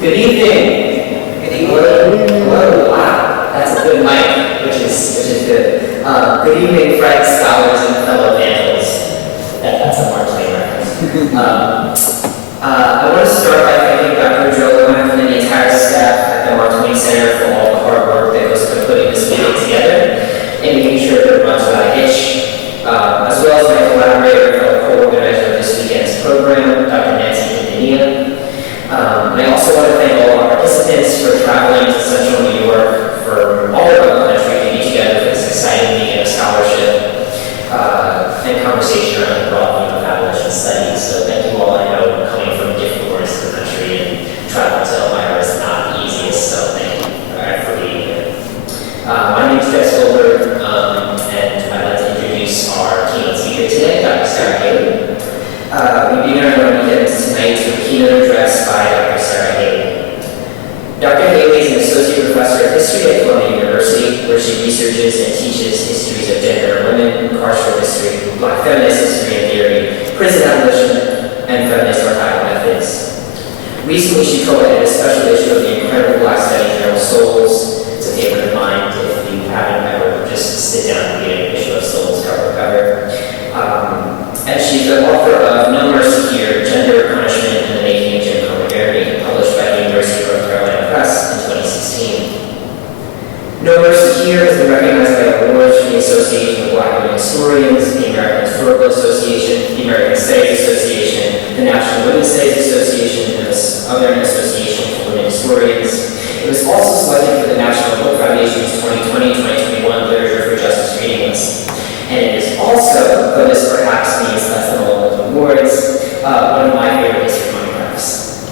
Good evening. Good evening. Hello. Wow, that's a good mic, which is good. Good evening, friends, scholars, and fellow vandals. That's a Mark Twain reference. I want to start by thanking Dr. Joe and the entire staff at the Mark Twain Center for all the hard work that goes into putting this meeting together and making sure that it runs without a hitch, as well as my collaborator and fellow co-organizer of this weekend's program, Dr. Nancy Padilla. And I also want to thank all of our participants for traveling to central New York from all over the country to be together for this exciting weekend of scholarship and conversation around the broad theme of abolition studies. So thank you all. I know coming from different corners of the country and traveling to Elmira is not the easiest, so thank you for being here. My name is Jeff Silver, and I'd like to introduce our keynote speaker today, Dr. Sarah Kelley. We begin our weekend tonight with a keynote address by Dr. Sarah Kelley. Dr. Kelley is an associate professor of history at Columbia University, where she researches and teaches histories of gender and women, carceral history, Black feminist history and theory, prison abolition, and feminist archival methods. Recently, she co-edited a special issue of the incredible Black study journal Souls. It's a favorite of mine. If you haven't ever, just sit down and read an issue of Souls cover to cover. And she's the author of No Mercy Here, Gender, Punishment, and the Making of Jim Crow Modernity, published by the University of North Carolina Press in 2016. No Mercy Here has been recognized by awards from the Association of Black Women Historians, the American Historical Association, the American Studies Association, the National Women's Studies Association, and the Southern Association for Women Historians. It was also selected for the National Book Foundation's 2020-2021 Literature for Justice reading list. And it is also, though this perhaps means less than all of the awards, one of my favorite history monographs.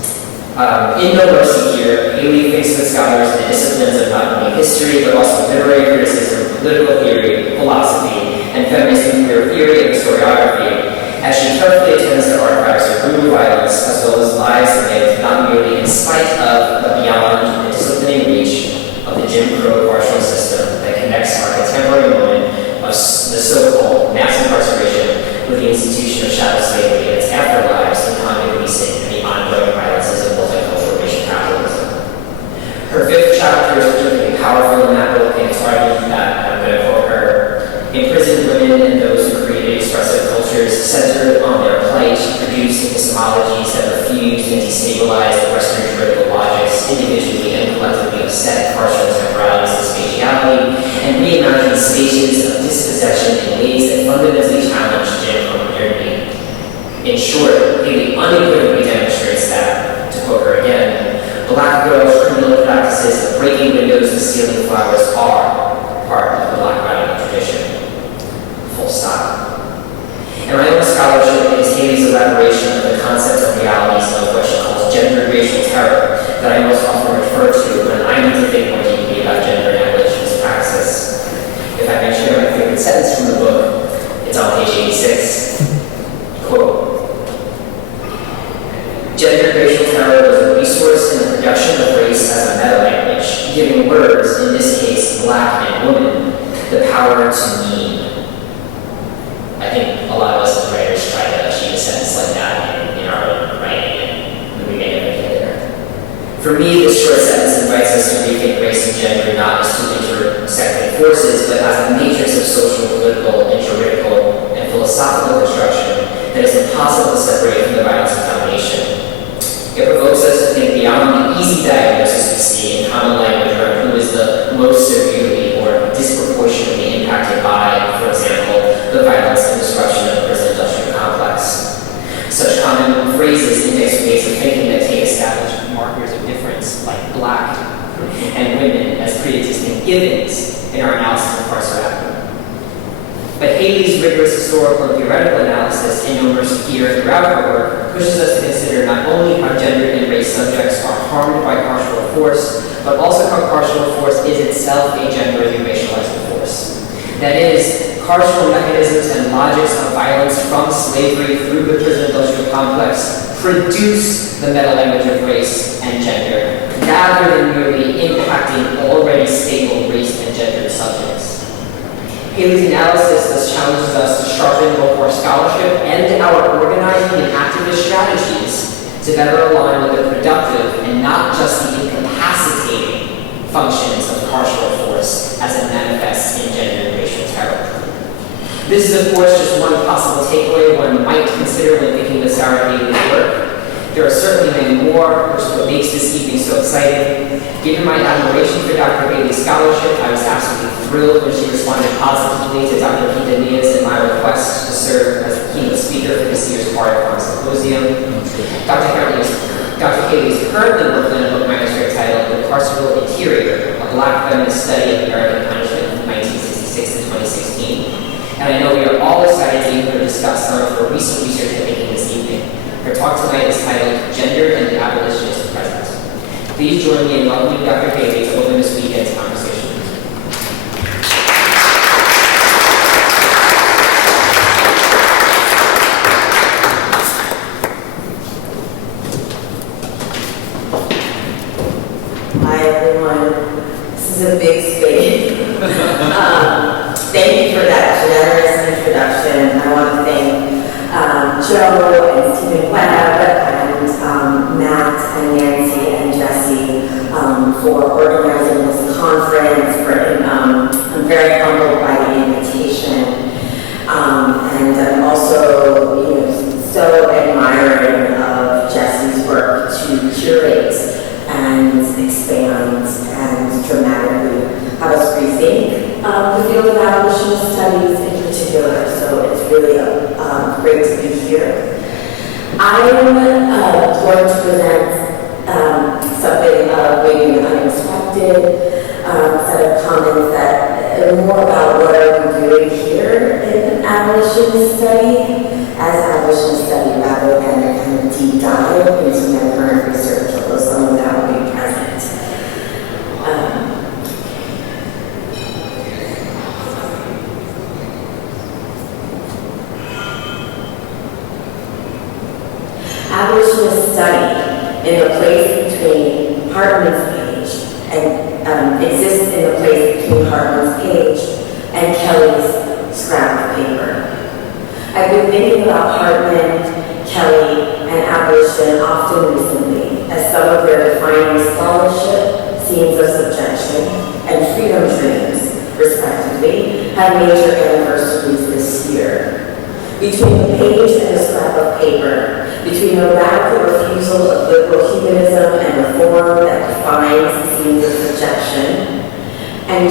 In No Mercy Here, Kelley thinks with scholars in the disciplines of not only history, but also literary criticism, political theory, philosophy, and feminist and queer theory and historiography, as she carefully attends to archives of brutal violence, as well as lives lived not merely in spite of, but beyond the disciplining reach of the Jim Crow carceral system that connects our contemporary moment of the so-called mass incarceration with the institution of chattel slavery and its afterlives in convict leasing and the ongoing violences of multicultural racial capitalism. Her fifth chapter is particularly powerful in that book, and it's arguing that, I'm going to quote her, imprisoned women and those who created expressive cultures centered on their plight, produced epistemologies that refused and destabilized the Western juridical logics, individually and collectively upset carceral temporalities and spatiality, and reimagined spaces of dispossession in ways that fundamentally challenge Jim Crow modernity. In short, Kelley unequivocally demonstrates that, to quote her again, Black girls' criminal practices of breaking windows and stealing flowers are part of the Black radical tradition. Full stop. And my own scholarship is Kelley's elaboration of the concept of realities of what she calls gender racial terror that I most often refer to when I need to think more deeply about gender and abolitionist praxis. If I may share my favorite sentence from the book, it's on page 86. Quote, gender racial terror was a resource in the production of race as a meta-language, giving words, in this case Black and woman, the power to mean. I think a lot of us as writers try to achieve a sentence like that in our own writing, and we may never get there. For me, this short sentence invites us to rethink race and gender not as two intersecting forces, but as a matrix of social, political, and juridical, and philosophical construction that is impossible to separate from the violence of domination. It provokes us to think beyond the easy diagnosis we see in common language around who is the most severely or disproportionately impacted by, for example, the violence and destruction of the prison-industrial complex. Such common phrases index ways of thinking that take established markers of difference, like Black and women, as pre-existing givens in our analysis of carceral. But Kelley's rigorous historical and theoretical analysis in No Mercy Here throughout her work pushes us to consider not only how gender and race subjects are harmed by carceral force, but also how carceral force is itself a genderally racializing force. That is, carceral mechanisms and logics of violence from slavery through the prison-industrial complex produce the meta-language of race and gender, rather than merely impacting already stable race and gendered subjects. Kelley's analysis thus challenges us to sharpen both our scholarship and our organizing and activist strategies to better align with the productive and not just the incapacitating functions of carceral force as it manifests in gender and racial terror. This is, of course, just one possible takeaway one might consider when thinking of Sarah Haley's work. There are certainly many more, which is what makes this evening so exciting. Given my admiration for Dr. Haley's scholarship, I was absolutely thrilled when she responded positively to Dr. Quintanilla's and my request to serve as the keynote speaker for this year's Quarry Symposium. Dr. Kelley is currently working on a book manuscript titled The Carceral Interior, a Black Feminist Study of American Punishment from 1966 to 2016. And I know we are all excited to hear her discuss some of her recent research and thinking this evening. Her talk tonight is titled Gender and the Abolitionist Present. Please join me in welcoming Dr. Kelley to open this weekend's conversation. Hi everyone. This is a big space. Thank you for that generous introduction. I want to thank Joe and Stephen Webb and Matt and Nancy and Jesse for organizing this conference. I'm very humbled by the invitation, and I'm also so admiring of Jesse's work to curate and expand and dramatically have us rethink the field of abolitionist studies in particular. So it's really great to be here. I'm going to present something maybe unexpected, set of comments that are more about what are we doing here in abolitionist study as abolitionist study rather than a kind of deep dive into my current research, although some of that will be present. Abolitionist study in the place between Hartman's page and exists in the place between Hartman's page and Kelley's scrap of paper. I've been thinking about Hartman, Kelley, and abolition often recently as some of their defining scholarship, scenes of subjection, and freedom dreams, respectively, have major anniversaries this year. Between the page and the scrap of paper, between the radical refusal of liberal humanism and reform that defines scenes of subjection, and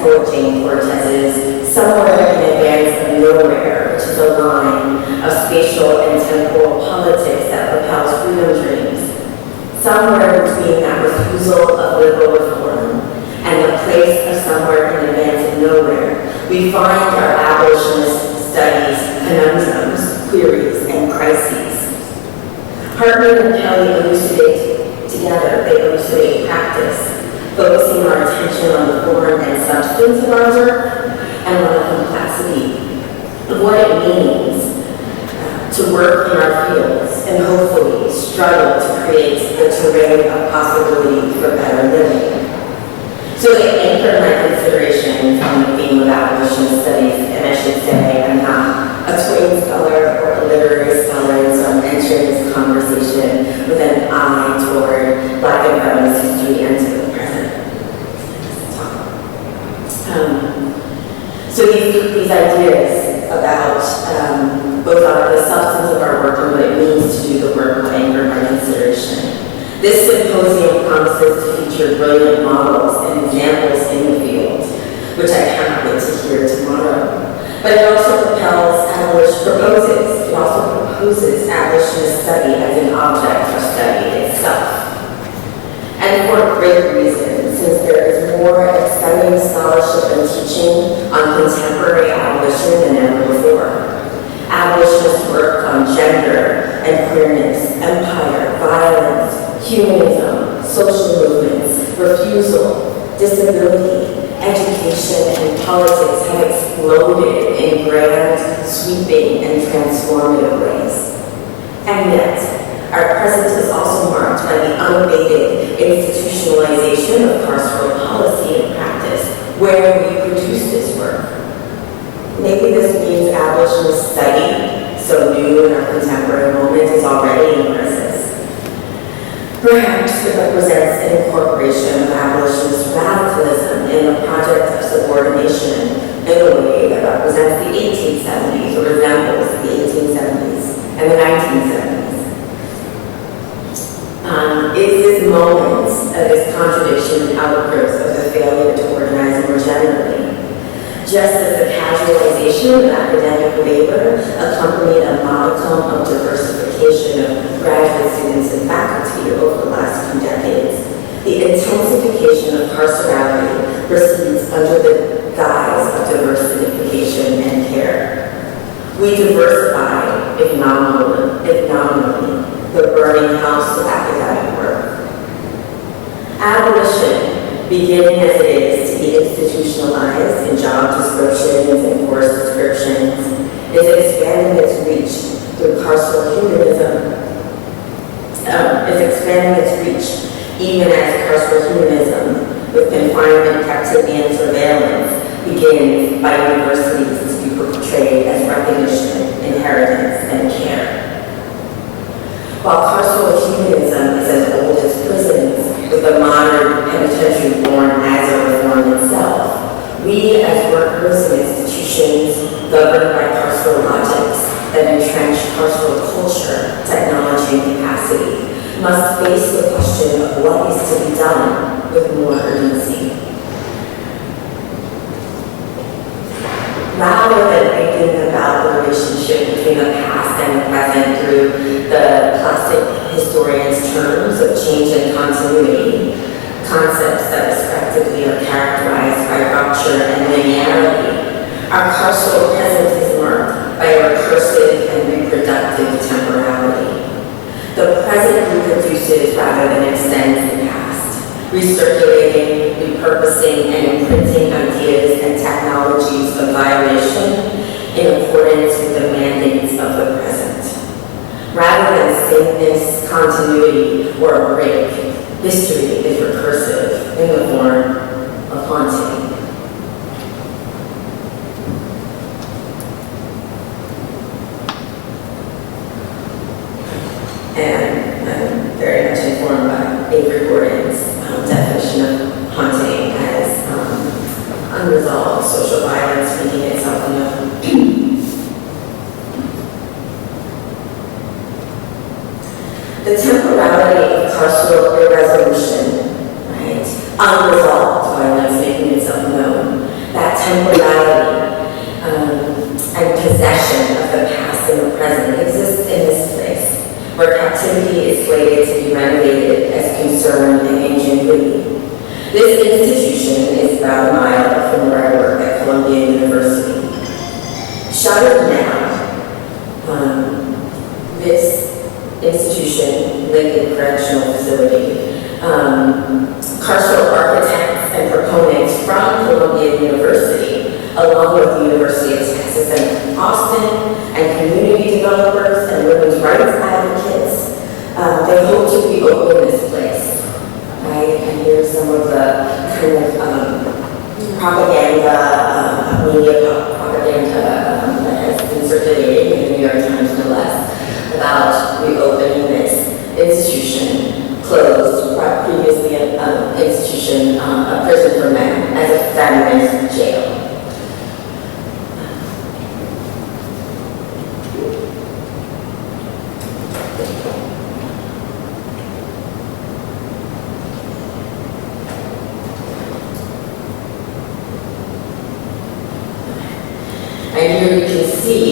poet Jane Cortez's Somewhere in Advance of Nowhere, which is a line of spatial and temporal politics that propels freedom dreams. Somewhere between that refusal of liberal reform and the place of Somewhere in Advance of Nowhere, we find our abolitionist studies conundrums, queries, and crises. Hartman and Kelley elucidate together, they elucidate practice, focusing our attention on the form and substance of our work and on the complexity of what it means to work in our fields and hopefully struggle to create the terrain of possibility for better living. So they anchor my consideration on the theme of abolition studies, and I should say I'm not a Twain scholar or a literary scholar, and so I'm entering this conversation with an eye toward Black and feminist history and to the present. So these ideas about both the substance of our work and what it means to do the work will anchor my consideration. This symposium promises to feature brilliant models and examples in the field, which I cannot wait to hear tomorrow. But it also proposes abolitionist study as an object of study itself. And for a great reason, since there is more exciting scholarship and teaching on contemporary abolition than ever before. Abolitionist work on gender and queerness, empire, violence, humanism, social movements, refusal, disability, education, and politics have exploded in grand, sweeping, and transformative ways. And yet, our present is also marked by the unabated institutionalization of carceral policy and practice, where we produce this work. Maybe this means abolitionist study, so new in our contemporary moment, is already in present. Perhaps it represents an incorporation of abolitionist radicalism in the project of subordination in a way that represents the 1870s or resembles the 1870s and the 1970s. Is this moment of this contradiction an outgrowth of the failure to organize more generally? Just as the casualization of academic labor accompanied a modicum of diversification of graduate students and faculty over the last few decades, the intensification of carcerality proceeds under the guise of diversification and care. We diversify, if nominally, the burning house of academic work. Abolition, beginning as it is to be institutionalized in job descriptions and course descriptions, is expanding its reach through carceral humanism, even as carceral humanism, with confinement, captivity, and surveillance, begins by universities to be portrayed as recognition, inheritance, and care. While carceral humanism is as old as prisons, with the modern penitentiary born as a reform itself, we as workers and institutions governed by carceral logics that entrench carceral culture, technology, and capacity must face the question of what is to be done with more urgency. Rather than thinking about the relationship between the past and the present through the classic historian's terms of change and continuity, concepts that respectively are characterized by rupture and linearity, our carceral present is marked by a recursive and reproductive temporality. The present reproduces rather than extends the past, recirculating, repurposing, and imprinting ideas and technologies of violation in accordance with the mandates of the present. Rather than sameness, continuity, or a break, history is recursive in the form of haunting. And I'm very much informed by Avery Gordon's definition of haunting as unresolved social violence making itself known. The temporality of carceral irresolution, right? Unresolved violence making itself known. That temporality and possession of the past and the present exists in this place, where captivity is slated to be renovated as concern and ingenuity. This institution is about a mile from where I work at Columbia University. Shuttered now, this institution, Lincoln Correctional Facility, carceral architects and proponents from Columbia University, along with the University of Texas and Austin, and community developers and women's rights advocates, they hope to reopen this place, right? And here's some of the kind of propaganda, media propaganda that has been circulating in the New York Times, no less, about reopening this institution, closed, previously an institution, a prison for men, as a feminist jail. And here you can see,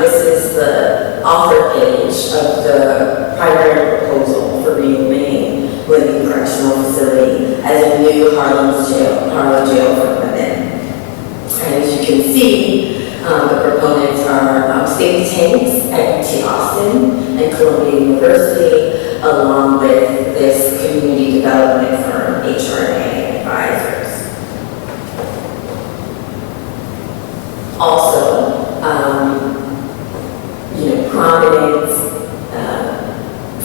this is the author page of the primary proposal for reopening Lincoln Correctional Facility as a new Harlem jail for women. And as you can see, the proponents are think tanks at UT Austin and Columbia University, along with this community development firm, HRA Advisors. Also, prominent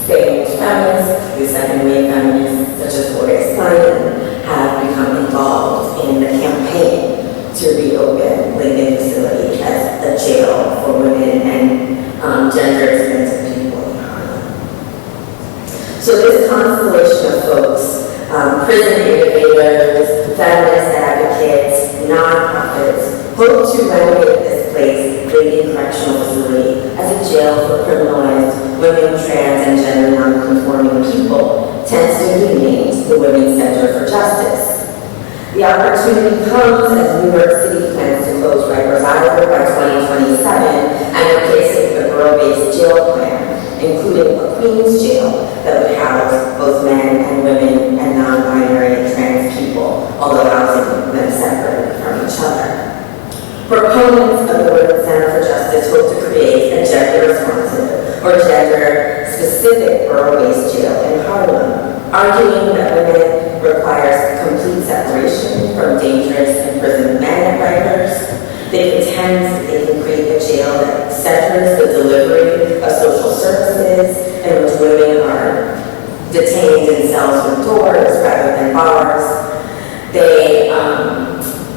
famed feminists, the second wave feminists, such as Gloria Steinem, have become involved in the campaign to reopen Lincoln Facility as a jail for women and gender-expensive people in Harlem. So this constellation to renovate this place, Lady Correctional Facility, as a jail for criminalized women, trans, and gender non-conforming people, tends to be named the Women's Center for Justice. The opportunity comes as New York City plans to close Rikers Island by 2027 and replace it with a girl-based jail plan, including a Queens jail that would house both men and women and non-binary and trans people, although housing them separate from each other. Proponents of the Women's Center for Justice hope to create a gender-responsive or gender-specific girl-based jail in Harlem, arguing that women requires complete separation from dangerous imprisoned men at Rikers. They contend that they can create a jail that centers the delivery of social services in which women are detained in cells with doors rather than bars. They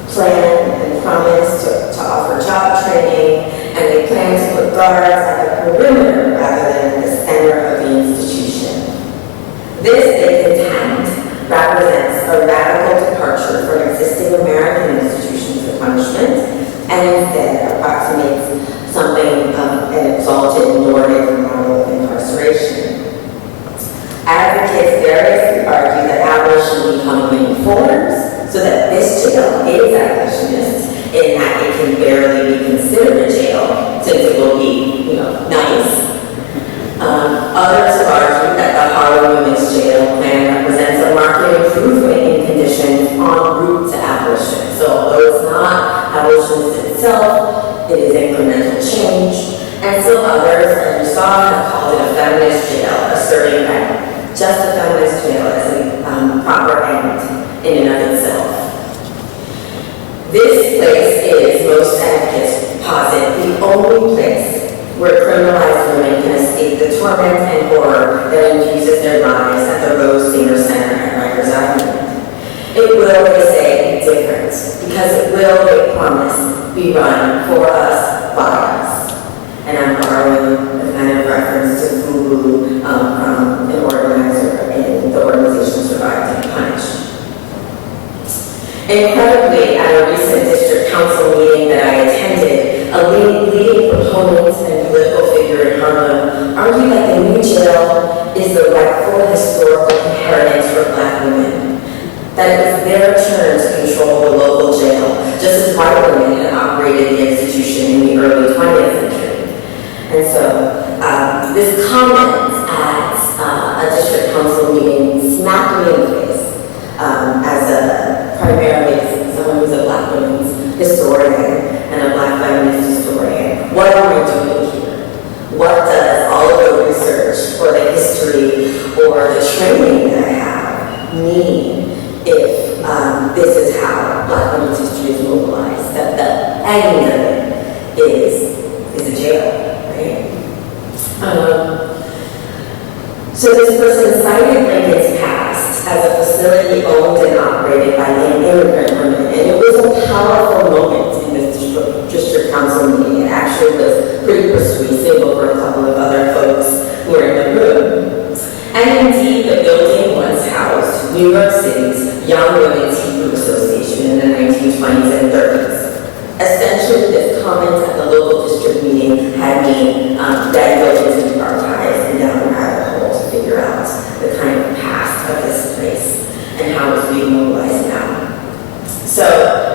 plan and promise to offer job training, and they plan to put guards at the perimeter rather than the center of the institution. This, they contend, represents a radical departure from existing American institutions of punishment and instead approximates something of an exalted Nordic model of incarceration. Advocates variously argue that abolition will come in many forms, so that this jail is abolitionist in that it can barely be considered a jail since it will be, nice. Others have argued that the Harlem Women's Jail plan represents a marked improvement in conditions en route to abolition. So although it's not abolitionist itself, it is incremental change. And still others, as you saw, have called it a feminist jail, asserting that just a feminist jail is a proper end in and of itself. This place is, most advocates posit, the only place where criminalized women can escape the torment and horror that infuses their lives at the Rose Singer Center at Rikers Island. It will, they say, be different, because it will, they promise, be run for us, by us. And I'm borrowing a kind of reference to Fubu from an organizer in the organization Survived and Punished. Incredibly, at a recent district council meeting that I attended, a leading proponent and political figure in Harlem argued that the new jail is the rightful historical inheritance for Black women, that it was their turn to control the local jail, just as white women had operated the institution in the early 20th century. And so this comment at a district council meeting smacked me in the face as primarily someone who's a Black women's historian and a Black feminist historian. What am I doing here? What does all of the research or the history or the training that I have mean if this is how Black women's history is mobilized? That the end of it is a jail, right? So this person cited Lincoln's past as a facility owned and operated by immigrant women, and it was a powerful moment in this district council meeting. It actually was pretty persuasive over a couple of other folks who were in the room. And indeed, the building once housed New York City's Young Women's Hebrew Association in the 1920s and 30s. Essentially, this comment at the local district meeting had me dive into the archives and down the rabbit hole to figure out the kind of past of this place and how it's being mobilized now. So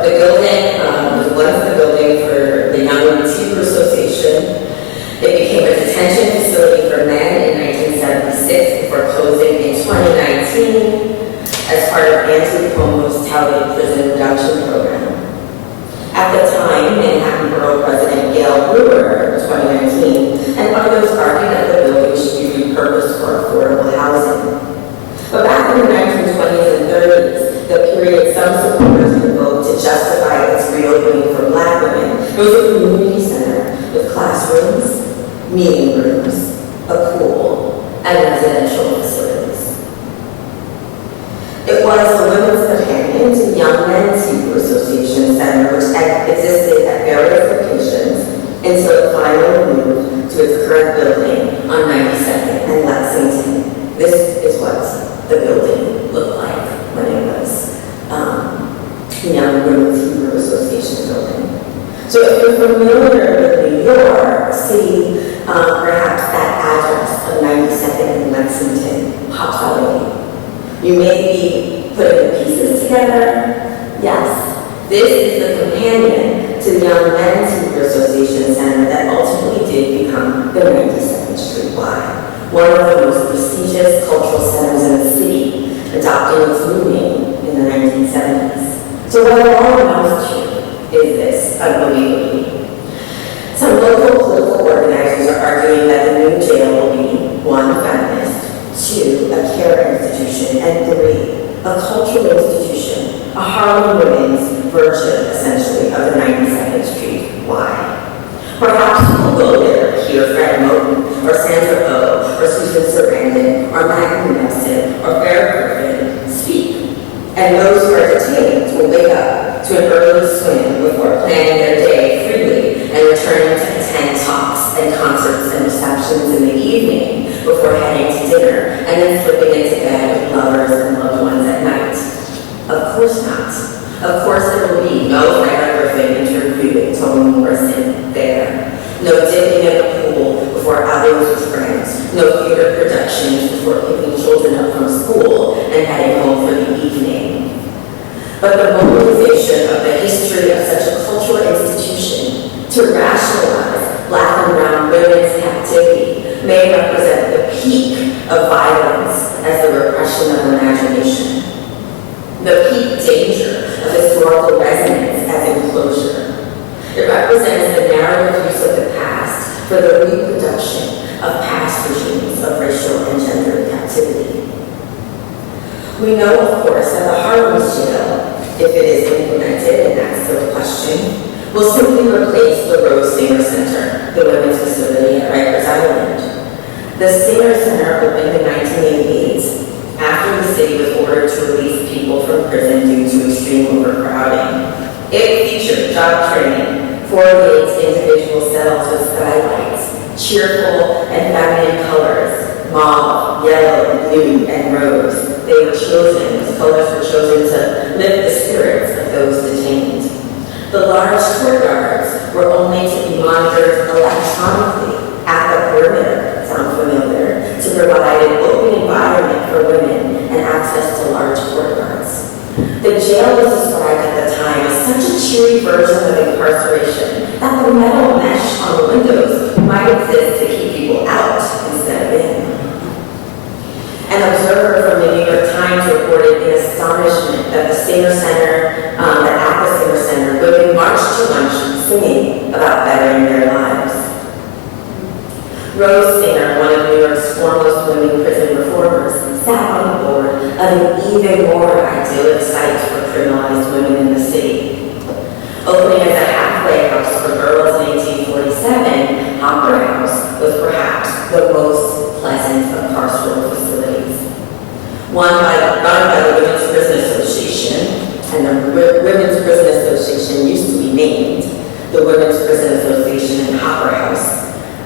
the building was once the building for the Young Women's Hebrew Association. It became a detention facility for men in 1976 before closing in 2019 as part of Nancy Cuomo's touted prison reduction program. At the time, Manhattan Borough President Gail Brewer, 2019, and others argued that the building should be repurposed for affordable housing. But back in the 1920s and 30s, the period some supporters invoked to justify its reopening for Black women, it was a community center with classrooms, meeting rooms, a pool, and residential facilities. It was a women's companion to Young Men's Hebrew Association Center, which existed at various locations until it finally moved to its current building on 92nd and Lexington. This is what the building looked like when it was the Young Women's Hebrew Association building. So if you're familiar with New York City, perhaps that address of 92nd and Lexington pops out at you. You may be putting the pieces together. Yes, this is the companion to the Young Men's Speaker Association Center that ultimately did become the 92nd Street Y, one of the most prestigious cultural centers in the city, adopting its new name in the 1970s. So what all amounts to is this, unbelievably. Some local political organizers are arguing that the new jail will be 1, feminist, 2, a care institution, and 3, a cultural institution, a Harlem women's version, essentially, of the 92nd Street Y. Perhaps you will go there, hear Fred Moten, or Sandra Oh, or Susan Sarandon, or Maggie Nelson, or Bear Griffin speak. And those who are detained will wake up to an early swim before planning their day freely and returning to attend talks and concerts and receptions in the evening before heading to dinner and then slipping into bed with lovers and loved ones at night. Of course not. Of course there will be no Fred Griffin interviewing Toni Morrison there. No dipping in the pool before outings with friends. No theater productions before picking children up from school and heading home for the evening. But the mobilization of the history of such a cultural institution to rationalize Black and brown women's captivity may represent the peak of violence as the repression of imagination, the peak danger of historical resonance as enclosure. It represents the narrative use of the past for the reproduction of past regimes of racial and gender captivity. We know, of course, that the Harlem jail, if it is implemented, and that's the question, will simply replace the Rose Singer Center, the women's facility at Rikers Island. The Singer Center opened in 1988 after the city was ordered to release people from prison due to extreme overcrowding. It featured job training, 4 gates individual cells with skylights, cheerful and feminine colors, mauve, yellow, blue, and rose. They were chosen, those colors were chosen to lift the spirits of those detained. The large courtyards were only to be monitored electronically at the perimeter, sound familiar, to provide an open environment for women and access to large courtyards. The jail was described at the time as such a cheery version of incarceration that the metal mesh on the windows might exist to keep people out instead of in. An observer from the New York Times reported in astonishment that the Singer Center, that at the Singer Center, women marched to lunch singing about bettering their lives. Rose Singer, one of New York's foremost women prison reformers, sat on the board of an even more idyllic site for criminalized women in the city. Opening as a halfway house for girls in 1847, Opera House was perhaps the most pleasant of carceral facilities. Run by the Women's Prison Association, and the Women's Prison Association used to be named the Women's Prison Association and Opera House.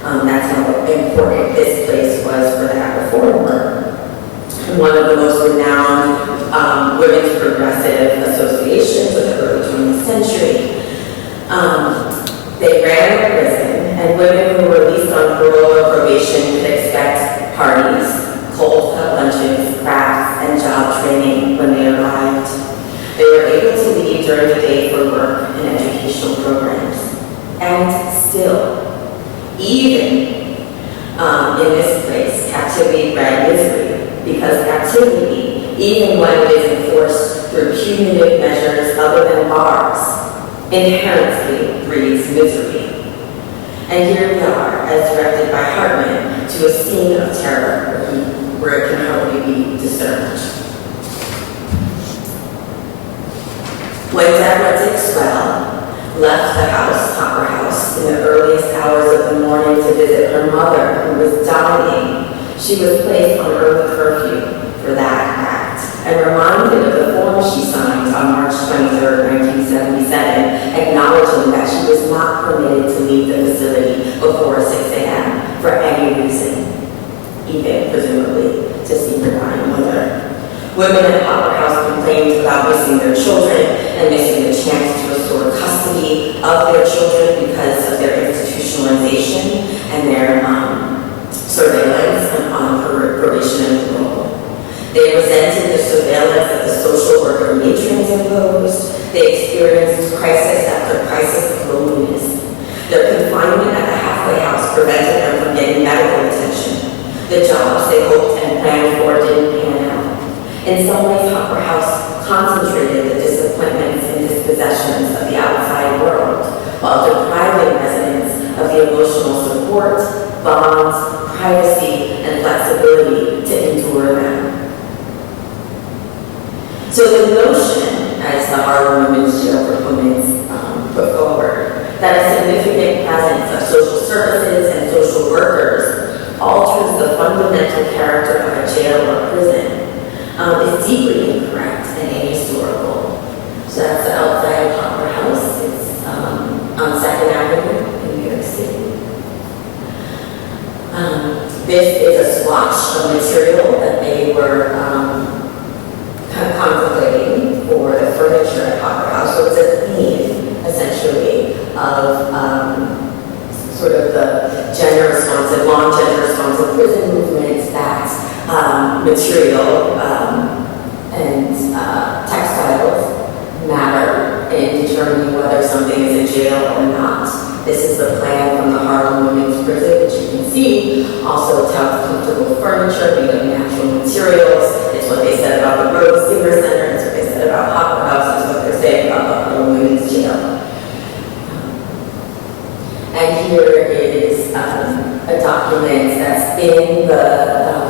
That's how important this place was for that reformer. And one of the most renowned women's progressive associations of the early 20th century. They ran a prison, and women who were released on parole or probation could expect parties, cold cut lunches, crafts, and job training when they arrived. They were able to leave during the day for work and educational programs. And still, even in this place, captivity bred misery, because captivity, even when it is enforced through punitive measures other than bars, inherently breeds misery. And here we are, as directed by Hartman, to a scene of terror where it can hardly be discerned. When Deborah Dixwell left the house, Opera House, in the earliest hours of the morning to visit her mother, who was dying, she was placed on early curfew for that act and reminded of the form she signed on March 23, 1977, acknowledging that she was not permitted to leave the facility before 6 a.m. for any reason, even presumably to see her dying mother. Women at Opera House complained about missing their children and missing the chance to restore custody custody of their children because of their institutionalization and their surveillance on probation and parole. They resented the surveillance that the social worker matrons imposed. They experienced crisis after crisis of loneliness. Their confinement at the halfway house prevented them from getting medical attention. The jobs they hoped and planned for didn't pan out. In some ways, Hopper House concentrated the disappointments and dispossessions of the outside world, while depriving residents of the emotional support, bonds, privacy, and flexibility to endure them. So the notion, as the Harlem Women's Jail proponents put forward, that a significant presence of social services and social workers alters the fundamental character of a jail or prison is deeply incorrect and ahistorical. So that's the outside of Hopper House. It's on 2nd Avenue in New York City. This is a swatch of material that they were contemplating for the furniture at Hopper House. So it's a theme, essentially, of sort of the gender-responsive, long gender-responsive prison movements, that material and textiles matter in determining whether something is in jail or not. This is the plan from the Harlem Women's Prison, which you can see. Also, tough, comfortable furniture made of natural materials. It's what they said about the Rose Singer Center. It's what they said about Hopper House. It's what they're saying about the Harlem Women's Jail. And here is a document that's in the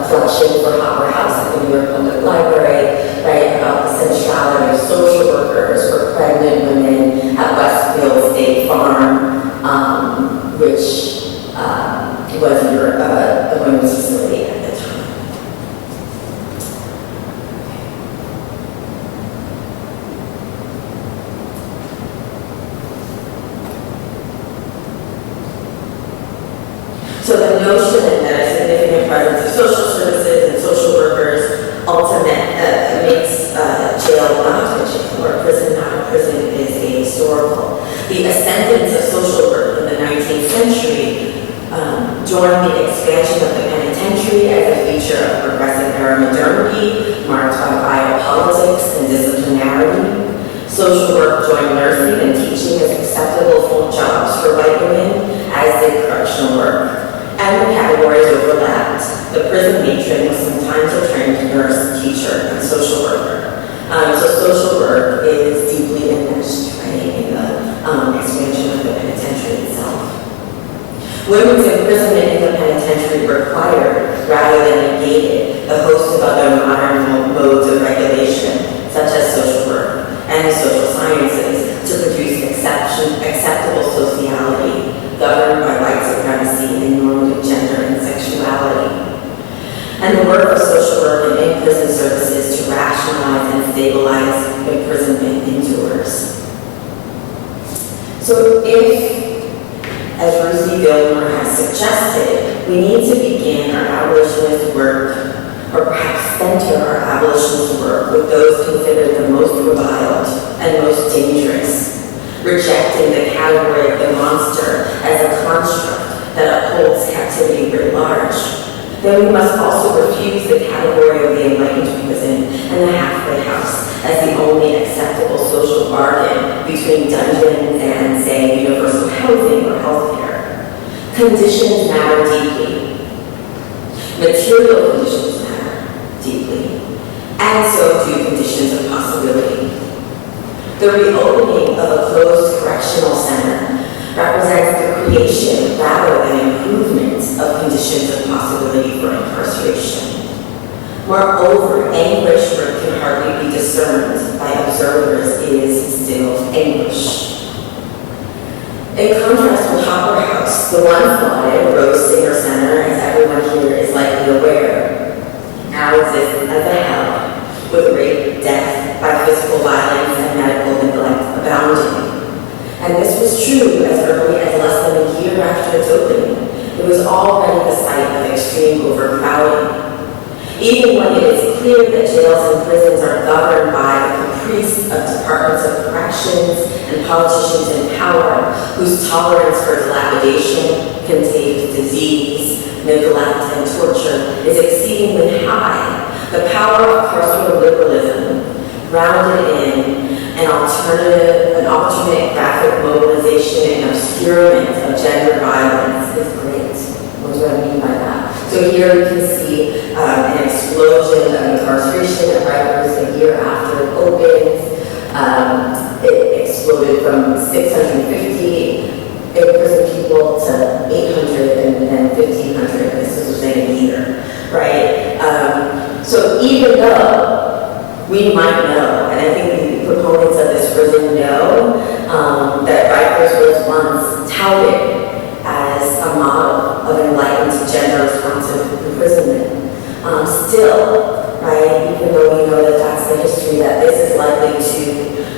collection for Hopper House at the New York Public Library, right, about the centrality of social workers for pregnant women at Westfield State Farm, which was a women's facility at the time. So the notion that a significant presence of social services and social workers makes jail not a jail or prison not a prison is ahistorical. The ascendance of social work in the 19th century joined the expansion of the penitentiary as a feature of progressive era modernity, marked by biopolitics and disciplinarity. Social work joined nursing and teaching as acceptable full jobs for white women, as did correctional work. And the categories overlapped. The prison matron was sometimes a trained nurse, teacher, and social worker. So social work is deeply enmeshed, right, in the expansion of the penitentiary itself. Women's imprisonment in the penitentiary required, rather than negated, the host of other modern modes of regulation, such as social work and the social sciences, to produce acceptable sociality governed by white supremacy and normative gender and sexuality. And the work of social work and in-prison services to rationalize and stabilize imprisonment endures. So if, as Ruthie Gilmore has suggested, we need to begin our abolitionist work, or perhaps center our abolitionist work with those considered the most reviled and most dangerous, rejecting the category of the monster as a construct that upholds captivity writ large, then we must also refuse the category of the enlightened prison and the halfway house as the only acceptable social bargain between dungeons and, say, universal housing or healthcare. Conditions matter deeply. Material conditions matter deeply. And so do conditions of possibility. The reopening of a closed correctional center represents the creation rather than improvement of conditions of possibility for incarceration. Moreover, anguish where it can hardly be discerned by observers is still anguish. In contrast with Hopper House, the once lauded Rose Singer Center, as everyone here is likely aware, now exists as a hell with rape, death by physical violence, and medical neglect abounding. And this was true as early as less than a year after its opening. It was already the site of extreme overcrowding. Even when it is clear that jails and prisons are governed by the caprice of departments of correction, factions and politicians in power whose tolerance for dilapidation, contagious disease, neglect, and torture is exceedingly high, the power of carceral liberalism, grounded in an alternate graphic mobilization and obscurement of gender violence is great. What do I mean by that? So here you can see an explosion of incarceration at Rikers a year after it opens. It exploded from 650 in-prison people to 800 and then 1,500. This was within a year, right? So even though we might know, and I think the proponents of this prison know, that Rikers was once touted as a model of enlightened gender-responsive imprisonment. Still, right, even though we know that that's the history that this is likely to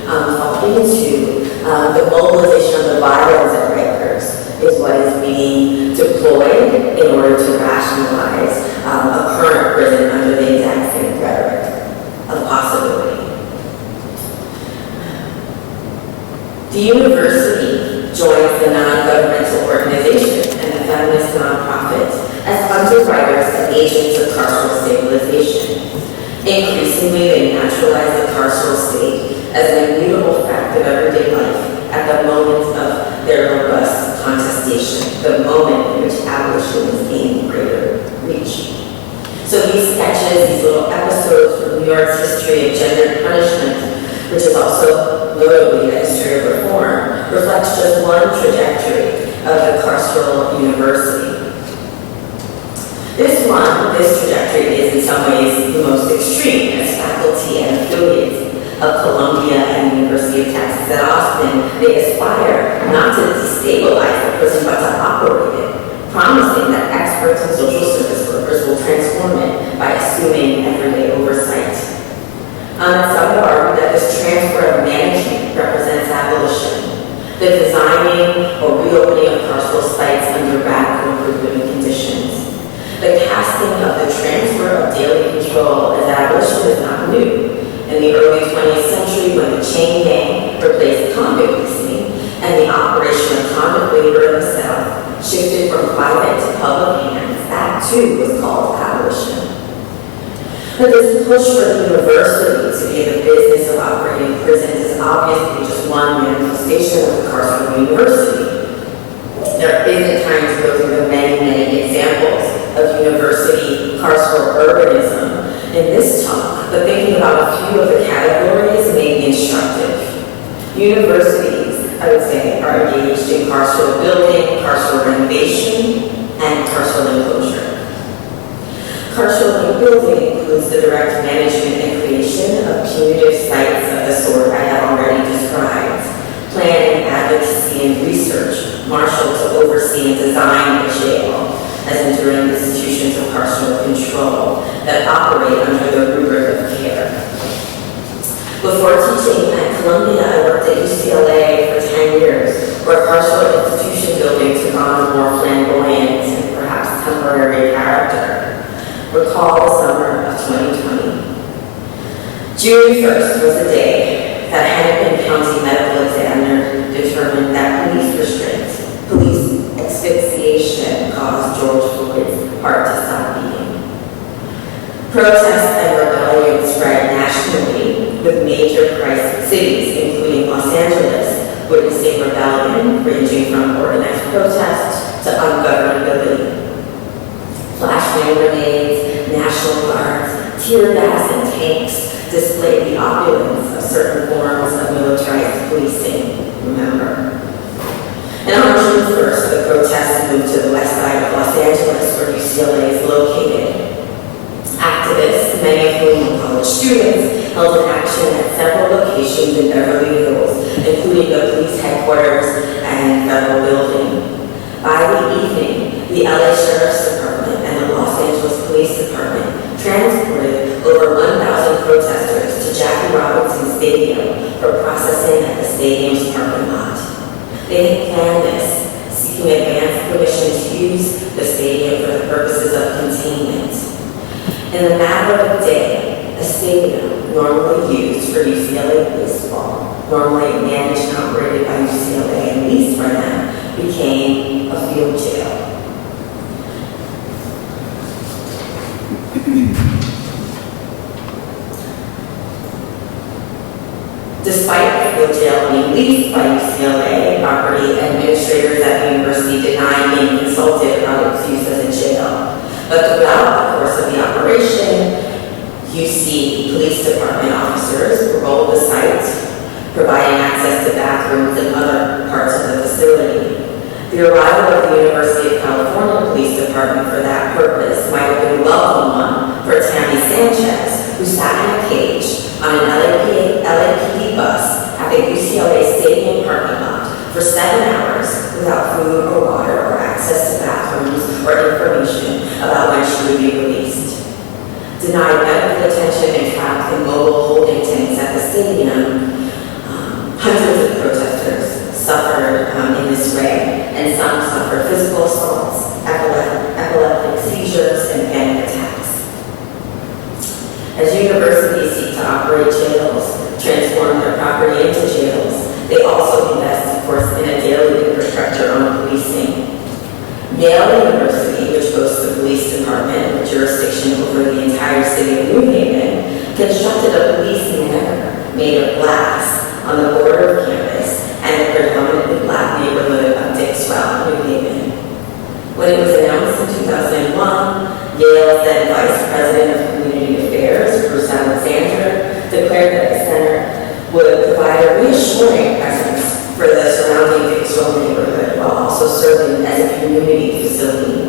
fall into, the mobilization of the violence at Rikers is what is being deployed in order to rationalize a current prison under the exact same rhetoric of possibility. The university joins the non-governmental organization and the feminist nonprofits as underwriters and agents of carceral stabilization. Increasingly, they naturalize the carceral state as an immutable fact of everyday life at the moment of their robust contestation, the moment in which abolition is gaining greater reach. So these sketches, these little episodes from New York's history of gendered punishment, which is also notably a history of reform, reflects just one trajectory of the carceral university. This trajectory is in some ways the most extreme, as faculty and affiliates of Columbia and the University of Texas at Austin, they aspire not to destabilize the prison but to operate it, promising that experts and social service workers will transform it by assuming everyday oversight. Some have argued that this transfer of management represents abolition, the designing or reopening of carceral sites under radical improvement conditions. The casting of the transfer of daily control as abolition is not new. In the early 20th century, when the chain gang replaced convict leasing and the operation of convict labor in the South shifted from private to public hands, that too was called abolition. But this push for the university to be in the business of operating prisons is obviously just one manifestation of the carceral university. There isn't time to go through the many, many examples of university carceral urbanism in this talk, but thinking about a few of the categories may be instructive. Universities, I would say, are engaged in carceral building, carceral renovation, and carceral enclosure. Carceral building includes the direct management and creation of punitive sites of the sort I have already described, planning, advocacy, and research, marshaled to oversee and design the jail as enduring institutions of carceral control that operate under the rubric of care. Before teaching at Columbia, I worked at UCLA for 10 years, where carceral institution building took on a more flamboyant and perhaps temporary character. Recall the summer of 2020. June 1st was the day that Hennepin County medical examiner determined that police asphyxiation caused George Floyd's heart to stop beating. Protests and rebellion spread nationally, with major cities, including Los Angeles, witnessing rebellion ranging from organized protest to ungovernability. Flashbang grenades, National Guards, tear gas, and tanks displayed the opulence of certain forms of militarized policing, remember. And on June 1st, the protests moved to the west side of Los Angeles, where UCLA is located. Activists, many of whom were college students, held an action at several locations in Beverly Hills, including the police headquarters and federal building. By the evening, the LA Sheriff's Department and the Los Angeles Police Department transported over 1,000 protesters to Jackie Robinson Stadium for processing at the stadium's parking lot. They had planned this, seeking advance permission to use the stadium for the purposes of containment. In a matter of a day, a stadium normally used for UCLA baseball normally managed and operated by UCLA and leased by them, became a field jail. Despite the field jail being leased by UCLA, property administrators at the university denied being consulted about its use as a jail. But throughout the course of the operation, UC Police Department officers patrolled the site, providing access to bathrooms and other parts of the facility. The arrival of the University of California Police Department for that purpose might have been a welcome one for Tammy Sanchez, who sat in a cage on an LAPD bus at the UCLA Stadium parking lot for 7 hours without food or water or access to bathrooms or information about when she would be released. Denied medical attention and trapped in mobile holding tanks at the stadium, hundreds of protesters suffered in this way, and some suffered physical assaults, epileptic seizures, and panic attacks. As universities seek to operate jails, transform their property into jails, they also invest, of course, in a daily infrastructure on policing. Yale University, which boasts a police department with jurisdiction over the entire city of New Haven, constructed a police manor made of glass on the border of campus and the predominantly black neighborhood of Dixwell, New Haven. When it was announced in 2001, Yale's then Vice President of Community Affairs, Bruce Alexander, declared that the center would provide a reassuring presence for the surrounding Dixwell neighborhood while also serving as a community facility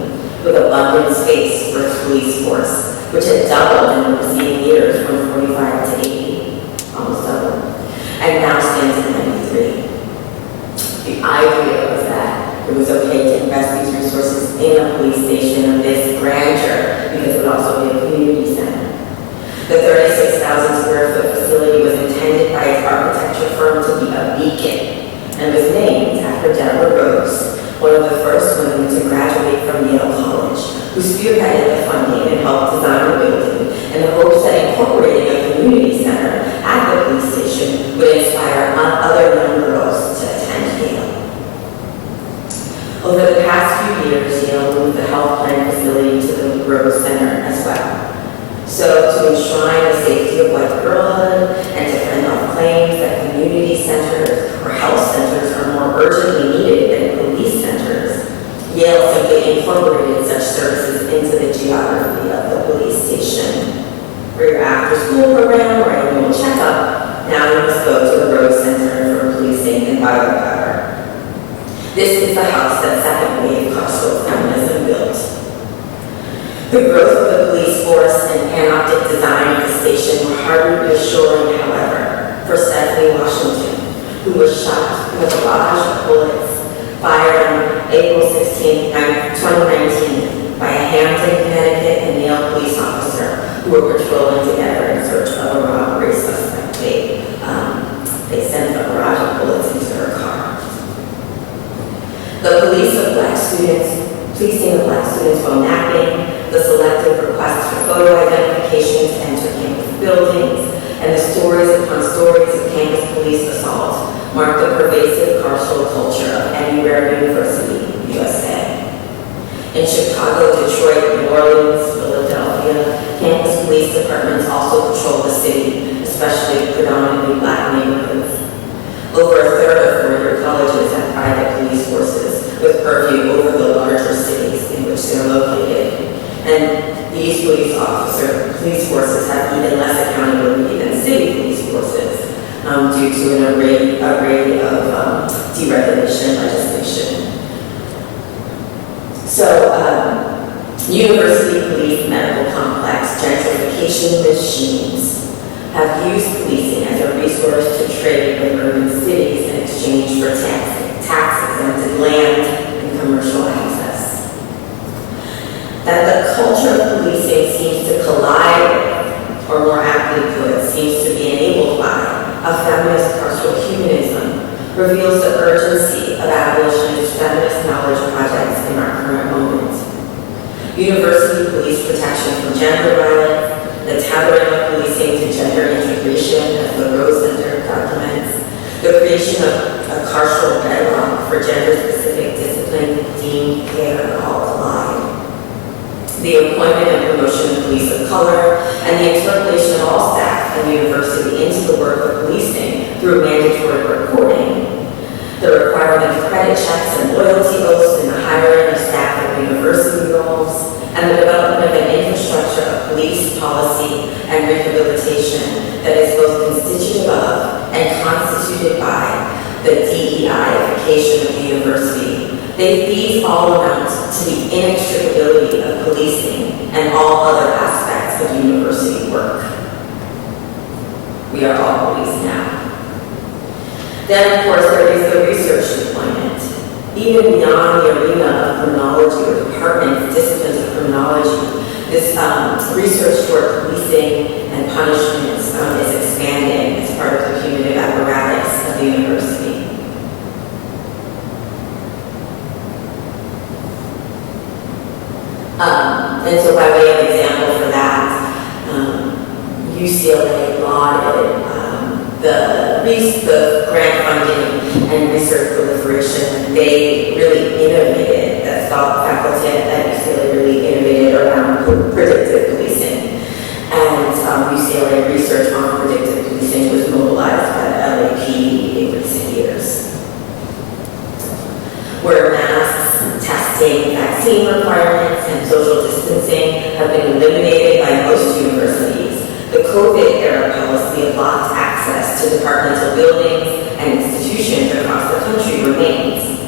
with abundant space for its police force, which had doubled in the preceding years from 45 to 80, almost double, and now stands at 93. The idea was that it was okay to invest these resources in a police station of this grandeur because it would also be a community center. The 36,000 square foot facility was intended by its architecture firm to be a beacon and was named after Deborah Rose, one of the first women to graduate from Yale College, who spearheaded the funding and helped design the building in the hopes that incorporating a community center at the police station would inspire other young girls to attend Yale. Over the past few years, Yale moved the health plan facility to the Rose Center as well. So to enshrine the safety of white girlhood and to fend off claims that community centers or health centers are more urgently needed than police centers, Yale simply incorporated such services into the geography of the police station. For your after-school program or annual checkup, now you must go to the Rose Center for Policing and Biopower. This is the house that second wave carceral feminism built. The growth of the police force and panoptic design of the station were hardly reassuring, however, for Stephanie Washington, who was shot with a barrage of bullets fired on April 16, 2019 by a Hampton, Connecticut and Yale police officer who were patrolling together in search of a robbery suspect. They sent a barrage of bullets into her car. The policing of black students while napping, the selective requests for photo identifications to enter campus buildings, and the stories upon stories of campus police assault mark the pervasive carceral culture of anywhere university, USA. In Chicago, Detroit, New Orleans, Philadelphia, campus police departments also patrol the city, especially predominantly black neighborhoods. Over a third of four-year colleges have private police forces with purview over the larger cities in which they're located. And these police forces have even less accountability than city police forces due to an array of deregulation legislation. So, university police medical complex gentrification machines have used policing as a resource to trade with urban cities in exchange for tax-exempted land and commercial access. That the culture of policing seems to collide with, or more aptly put, seems to be enabled by, a feminist carceral humanism reveals the urgency of abolitionist feminist knowledge projects in our current moment. University police protection from gender violence, the tethering of policing to gender integration, as the Rose Center documents, the creation of a carceral bedrock for gender-specific discipline deemed fair all collide, the employment and promotion of police of color, and the interpolation of all staff at the university into the work of policing through mandatory reporting, the requirement of credit checks and loyalty oaths in the hiring of staff at university roles, and the development of an infrastructure of police policy and rehabilitation that is both constitutive of and constituted by the DEIification of the university. These all amount to the inextricability of policing and all other aspects of university work. We are all police now. Then, of course, there is the research deployment. Even beyond the arena of criminology or departments, disciplines of criminology, this research toward policing and punishment is expanding as part of the punitive apparatus of the university. And so by way of example for that, UCLA lauded the grant funding and research proliferation. They really innovated, that faculty at UCLA really innovated around predictive policing. And UCLA research on predictive policing was mobilized by the LAP in recent years. Where masks, testing, vaccine requirements, and social distancing have been eliminated by most universities, the COVID-era policy of blocked access to departmental buildings and institutions across the country remains.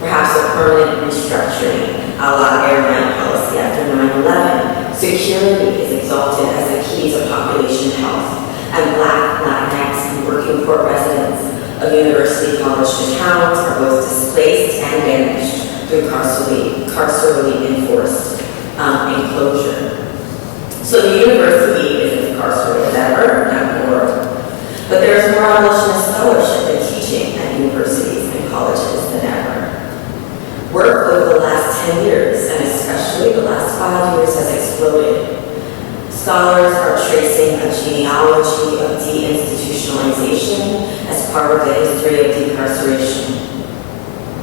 Perhaps a permanent restructuring, a la airline policy after 9/11. Security is exalted as a key to population health, and Black, Latinx, and working poor residents of university college towns are both displaced and banished through carcerally enforced enclosure. So the university is as carceral as ever, not more. But there's more abolitionist scholarship and teaching at universities and colleges than ever. Work over the last 10 years, and especially the last 5 years, has exploded. Scholars are tracing a genealogy of deinstitutionalization as part of the history of decarceration.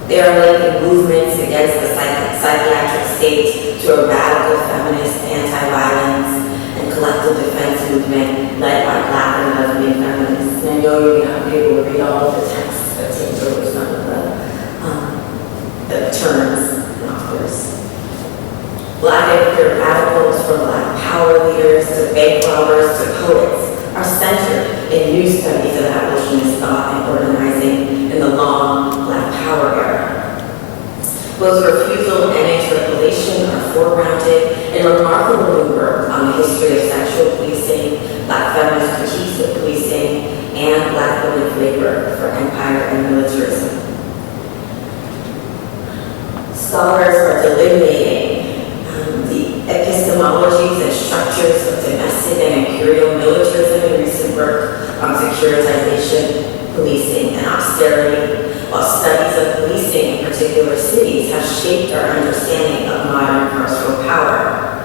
They are linking movements against the psychiatric state to a radical feminist anti-violence and collective defense movement led by Black and lesbian feminists. And I know you're not be able to read all of the texts that take over some of the terms and authors. Black and queer radicals, from Black power leaders to bank robbers to poets, are centered in new studies of abolitionist thought and organizing in the long Black power era. Both refusal and interpolation are foregrounded in remarkable new work on the history of sexual policing, Black feminist critiques of policing, and Black women's labor for empire and militarism. Scholars are delineating the epistemologies and structures of domestic and imperial militarism in recent work on securitization, policing, and austerity, while studies of policing in particular cities have shaped our understanding of modern carceral power.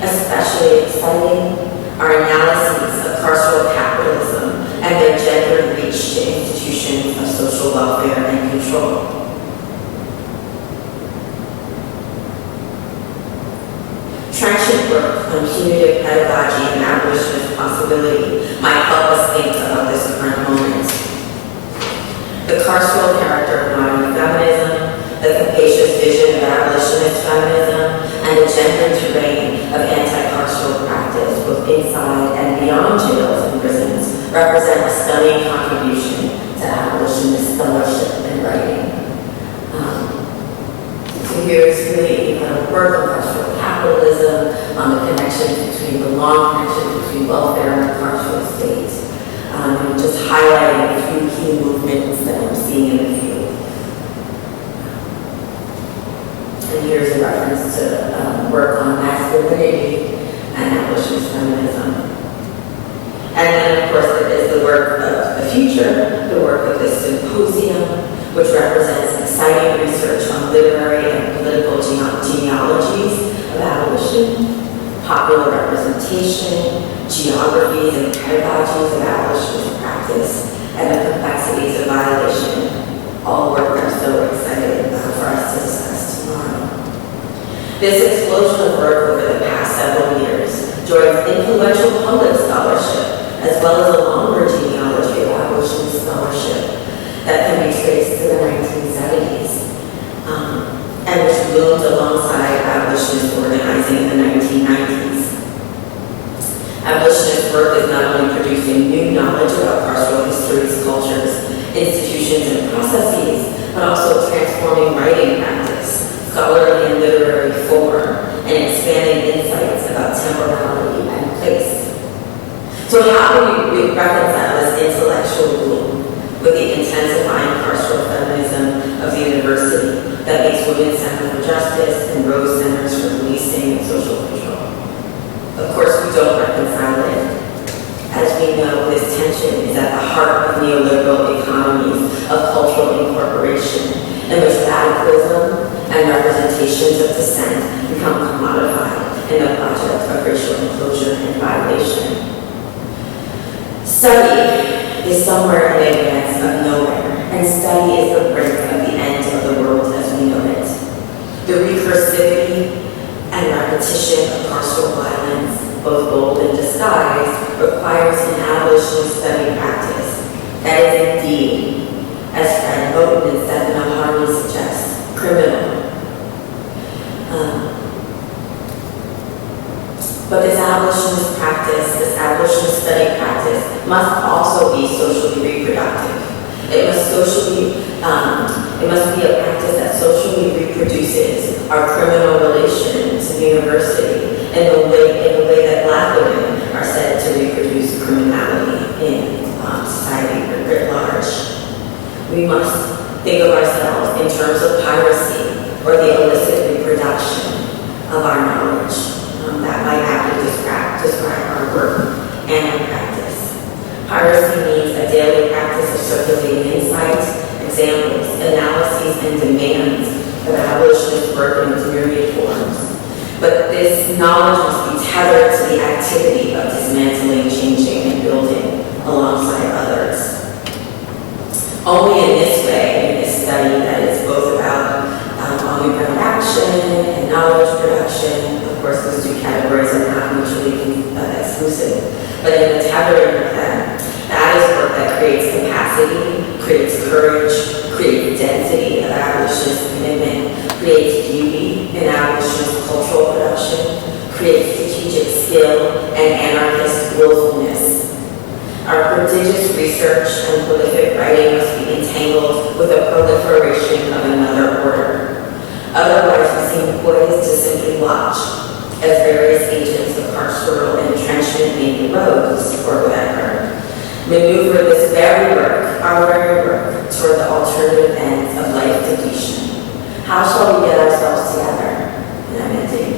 Especially exciting are analyses of carceral capitalism and their gender reach to institutions of social welfare and control. Trenchant work on punitive pedagogy and abolitionist possibility might help us think about this current moment. The carceral character of modern feminism, the capacious vision of abolitionist feminism, and the gender terrain of anti-carceral practice, both inside and beyond jails and prisons, represent a stunning contribution to abolitionist scholarship and writing. So here's really work on carceral capitalism, on the connection between the long connection between welfare and the carceral state. And just highlighting a few key movements that I'm seeing in the field. And here's a reference to work on masculinity and abolitionist feminism. And then, of course, there is the work of the future, the work of the Symposium, which represents exciting research on literary and political genealogies of abolition, popular representation, geographies and pedagogies of abolitionist practice, and the complexities of influential public scholarship, as well as a longer genealogy of abolitionist scholarship that can be traced to the 1970s, and which bloomed alongside abolitionist organizing in the 1990s. Abolitionist work is not only producing new knowledge about carceral histories, cultures, institutions, and processes, but also transforming writing practice, scholarly and literary form, and expanding insights about temporality and place. So how do we reconcile this intellectual bloom with the intensifying carceral feminism of the university that makes women center for justice and Rose centers for policing and social control? Of course, we don't reconcile it. As we know, this tension is at the heart of neoliberal economies of cultural incorporation, in which radicalism and representations of dissent become commodified in the project of racial enclosure and violation. Study is somewhere in advance of nowhere, and study is the brink of the end of the world as we know it. The recursivity and repetition of carceral violence, both bold and disguised, requires an abolitionist study practice that is indeed, as Fred Moten and Saidiya Hartman suggests, criminal. But this abolitionist practice, this abolitionist study practice, must also be socially reproductive. It must be a practice that socially reproduces our criminal relations to the university in the way that Black women are said to reproduce criminality in society writ large. We must think of ourselves in terms of piracy or the illicit reproduction of our knowledge that might aptly describe our work and our practice. Piracy means a daily practice of circulating insights, examples, analyses, and demands of abolitionist work in its myriad forms. But this knowledge must be tethered to the activity of dismantling, changing, and building alongside others. Only in this way, in this study that is both about on-the-ground action and knowledge production, of course those two categories are not mutually exclusive, but in the tethering of them, that is work that creates capacity, creates courage, creates density of abolitionist commitment, creates beauty in abolitionist cultural production, creates strategic skill and anarchist willfulness. Our prodigious research and prolific writing must be entangled with a proliferation of another order. Otherwise, we seem poised to simply watch as various agents of carceral entrenchment being erodes, or whatever, maneuver this very work, our very work, toward the alternative ends of life depletion. How shall we get ourselves together? And I'm ending.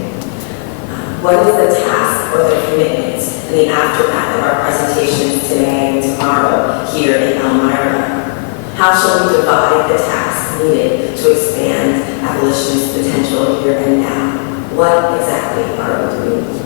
What is the task or the commitment in the aftermath of our presentations today and tomorrow here in Elmira? How shall we divide the task needed to expand abolitionist potential here and now? What exactly are we doing?